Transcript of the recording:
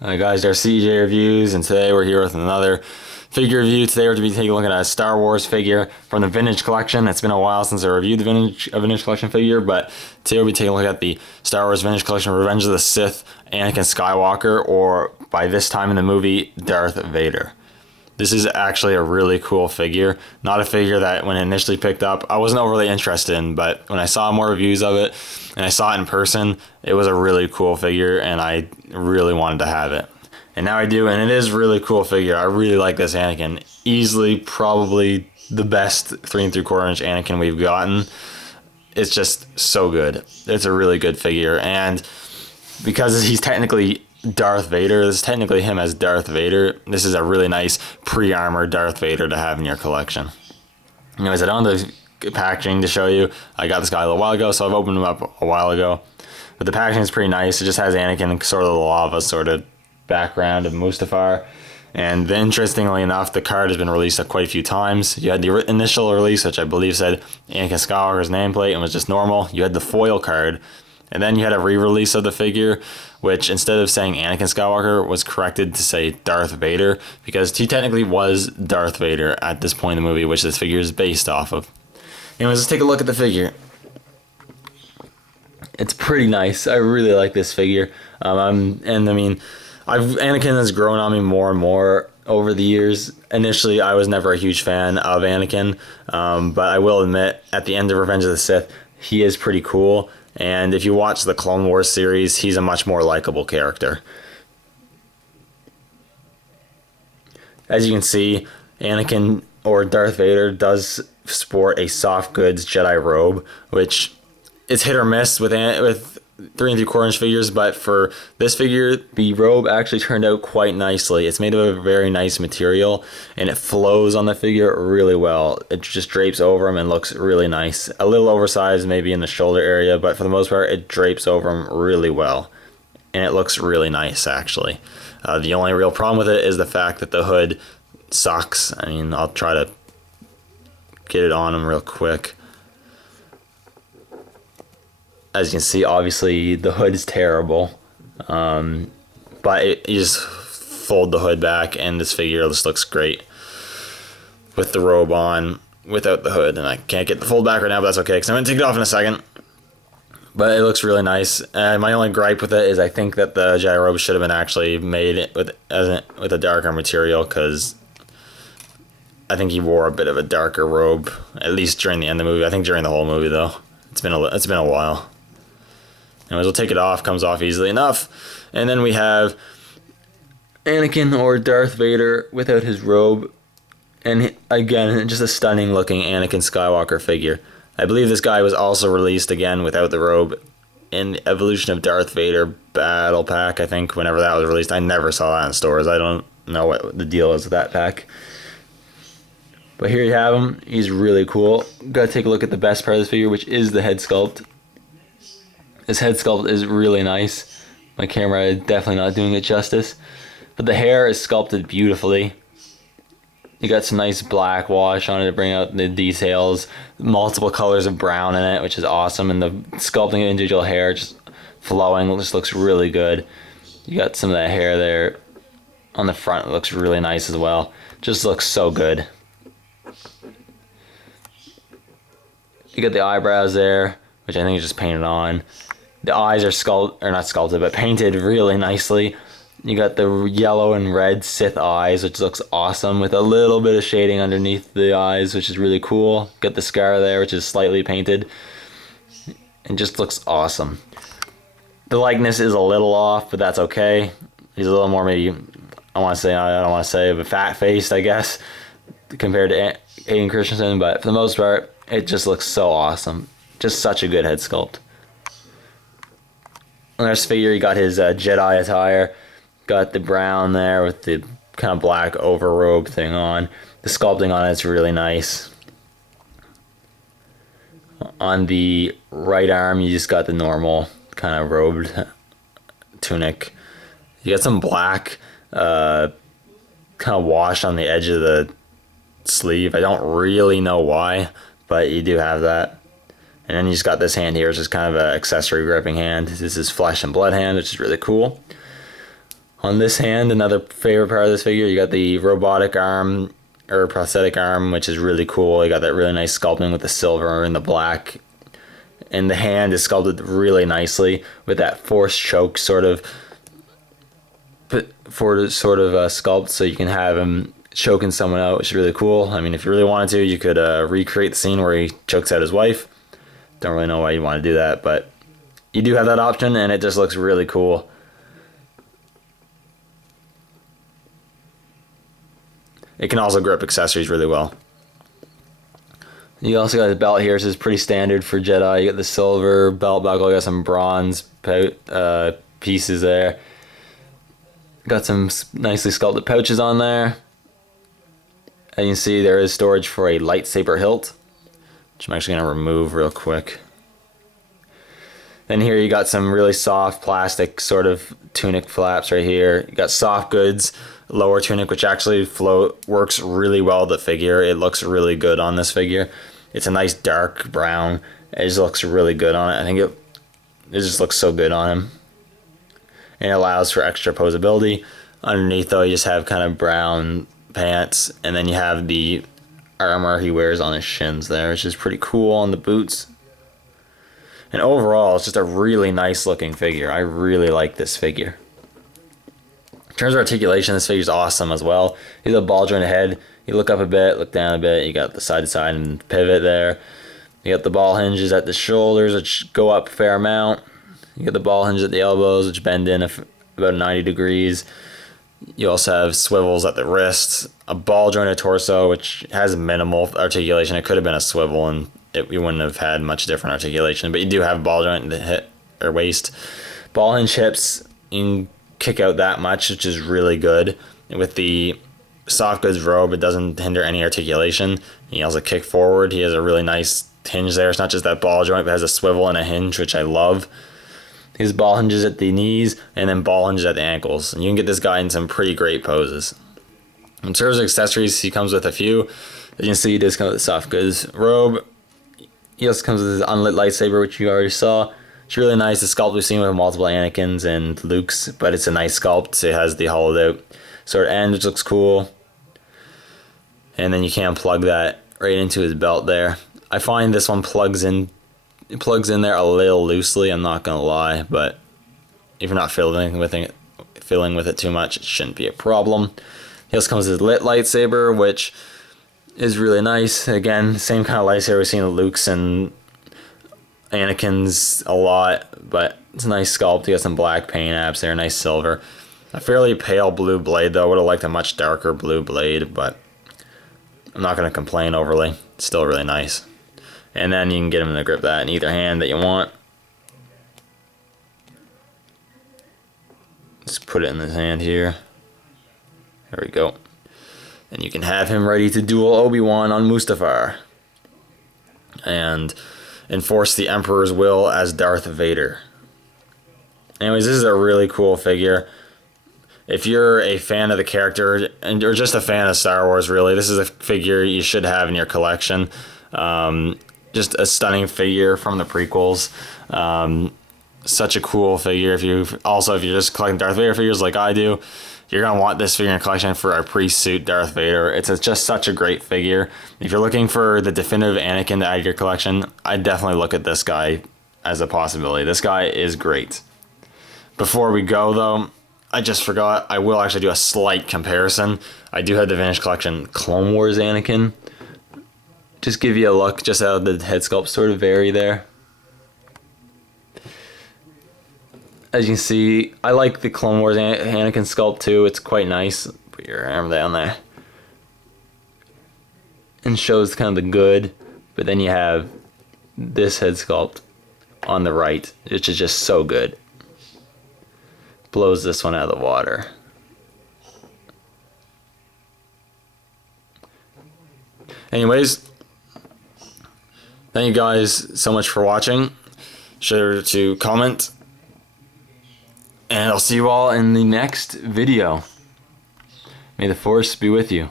Hi guys, our CJ Reviews, and today we're here with another figure review. Today we're going to be taking a look at a Star Wars figure from the Vintage Collection. It's been a while since I reviewed the Vintage Collection figure, but today we'll be taking a look at the Star Wars Vintage Collection Revenge of the Sith Anakin Skywalker, or by this time in the movie, Darth Vader. This is actually a really cool figure. Not a figure that when initially picked up, I wasn't overly interested in, but when I saw more reviews of it and I saw it in person, it was a really cool figure and I really wanted to have it. And now I do, and it is a really cool figure. I really like this Anakin. Easily, probably the best 3 3/4 inch Anakin we've gotten. It's just so good. It's a really good figure, and because he's technically Darth Vader, this is technically him as Darth Vader. This is a really nice pre-armored Darth Vader to have in your collection. Anyways, I don't have the packaging to show you. I got this guy a little while ago, so I've opened him up a while ago. But the packaging is pretty nice. It just has Anakin, sort of the lava sort of background of Mustafar. And interestingly enough, the card has been released quite a few times. You had the initial release, which I believe said Anakin Skywalker's nameplate and was just normal. You had the foil card. And then you had a re-release of the figure, which instead of saying Anakin Skywalker was corrected to say Darth Vader, because he technically was Darth Vader at this point in the movie, which this figure is based off of. Anyways, let's take a look at the figure. It's pretty nice. I really like this figure. Anakin has grown on me more and more over the years. Initially, I was never a huge fan of Anakin, but I will admit, at the end of Revenge of the Sith, he is pretty cool. And if you watch the Clone Wars series, he's a much more likable character. As you can see, Anakin, or Darth Vader, does sport a soft goods Jedi robe, which is hit or miss with 3 3/4 inch figures, but for this figure, the robe actually turned out quite nicely. It's made of a very nice material, and it flows on the figure really well. It just drapes over him and looks really nice. A little oversized maybe in the shoulder area, but for the most part, it drapes over him really well, and it looks really nice, actually. The only real problem with it is the fact that the hood sucks. I mean, I'll try to get it on him real quick. As you can see, obviously the hood is terrible, but you just fold the hood back and this figure just looks great with the robe on, without the hood. And I can't get the fold back right now, but that's okay because I'm going to take it off in a second. But it looks really nice. My only gripe with it is I think that the Jedi Robe should have been actually made with a darker material, because I think he wore a bit of a darker robe, at least during the end of the movie. I think during the whole movie, though. It's been a while. Anyways, we'll take it off. Comes off easily enough. And then we have Anakin, or Darth Vader, without his robe. And again, just a stunning looking Anakin Skywalker figure. I believe this guy was also released again without the robe in Evolution of Darth Vader Battle Pack, I think, whenever that was released. I never saw that in stores. I don't know what the deal is with that pack. But here you have him. He's really cool. Gotta take a look at the best part of this figure, which is the head sculpt. This head sculpt is really nice. My camera is definitely not doing it justice. But the hair is sculpted beautifully. You got some nice black wash on it to bring out the details. Multiple colors of brown in it, which is awesome. And the sculpting of individual hair just flowing, just looks really good. You got some of that hair there on the front. It looks really nice as well. Just looks so good. You got the eyebrows there, which I think is just painted on. The eyes are not sculpted, but painted really nicely. You got the yellow and red Sith eyes, which looks awesome, with a little bit of shading underneath the eyes, which is really cool. Got the scar there, which is slightly painted, and just looks awesome. The likeness is a little off, but that's okay. He's a little more maybe, I don't want to say, but fat-faced, I guess, compared to Hayden Christensen, but for the most part, it just looks so awesome. Just such a good head sculpt. On this figure, you got his Jedi attire. Got the brown there with the kind of black overrobe thing on. The sculpting on it's really nice. On the right arm, you just got the normal kind of robed tunic. You got some black kind of wash on the edge of the sleeve. I don't really know why, but you do have that. And then you just got this hand here, which is kind of an accessory gripping hand. This is flesh and blood hand, which is really cool. On this hand, another favorite part of this figure, you got the robotic arm or prosthetic arm, which is really cool. You got that really nice sculpting with the silver and the black. And the hand is sculpted really nicely with that force choke sort of sculpt, so you can have him choking someone out, which is really cool. I mean, if you really wanted to, you could recreate the scene where he chokes out his wife. Don't really know why you want to do that, but you do have that option, and it just looks really cool. It can also grip accessories really well. You also got his belt here. This is pretty standard for Jedi. You got the silver belt buckle. You got some bronze pieces there. Got some nicely sculpted pouches on there. And you can see there is storage for a lightsaber hilt, which I'm actually going to remove real quick. Then here you got some really soft plastic sort of tunic flaps right here. You got soft goods, lower tunic, which actually works really well with the figure. It looks really good on this figure. It's a nice dark brown. It just looks really good on it. I think it just looks so good on him. And it allows for extra posability. Underneath though, you just have kind of brown pants, and then you have the armor he wears on his shins there, which is pretty cool on the boots. And overall, it's just a really nice looking figure. I really like this figure. In terms of articulation, this figure's awesome as well. He's a ball jointed head. You look up a bit, look down a bit. You got the side to side and pivot there. You got the ball hinges at the shoulders, which go up a fair amount. You got the ball hinges at the elbows, which bend in about 90 degrees. You also have swivels at the wrists, a ball jointed torso, which has minimal articulation. It could have been a swivel, and you wouldn't have had much different articulation, but you do have ball joint in the hip or waist. Ball hinge hips, you can kick out that much, which is really good. With the soft goods robe, it doesn't hinder any articulation. He also kick forward. He has a really nice hinge there. It's not just that ball joint, but it has a swivel and a hinge, which I love. His ball hinges at the knees, and then ball hinges at the ankles. And you can get this guy in some pretty great poses. In terms of accessories, he comes with a few. As you can see, he does come with the soft goods robe. He also comes with his unlit lightsaber, which you already saw. It's really nice. The sculpt we've seen with multiple Anakins and Lukes, but it's a nice sculpt. It has the hollowed out sort of end, which looks cool. And then you can plug that right into his belt there. I find this one plugs in there a little loosely, I'm not gonna lie, but if you're not filling with it too much, it shouldn't be a problem. He also comes with his lit lightsaber, which is really nice. Again, same kind of lightsaber we've seen with Luke's and Anakin's a lot, but it's a nice sculpt. He got some black paint apps there, nice silver. A fairly pale blue blade though. Would have liked a much darker blue blade, but I'm not gonna complain overly. It's still really nice. And then you can get him to grip that in either hand that you want. Just put it in his hand here. There we go. And you can have him ready to duel Obi-Wan on Mustafar. And enforce the Emperor's will as Darth Vader. Anyways, this is a really cool figure. If you're a fan of the character, or just a fan of Star Wars really, this is a figure you should have in your collection. Just a stunning figure from the prequels. Such a cool figure. If you're just collecting Darth Vader figures like I do, you're going to want this figure in your collection for a pre-suit Darth Vader. It's just such a great figure. If you're looking for the definitive Anakin to add to your collection, I definitely look at this guy as a possibility. This guy is great. Before we go though, I just forgot, I will actually do a slight comparison. I do have the Vintage Collection Clone Wars Anakin. Just give you a look just how the head sculpts sort of vary there. As you can see, I like the Clone Wars Anakin sculpt too. It's quite nice. Put your arm down there. And shows kind of the good. But then you have this head sculpt on the right, which is just so good. Blows this one out of the water. Anyways, thank you guys so much for watching. Sure to comment. And I'll see you all in the next video. May the Force be with you.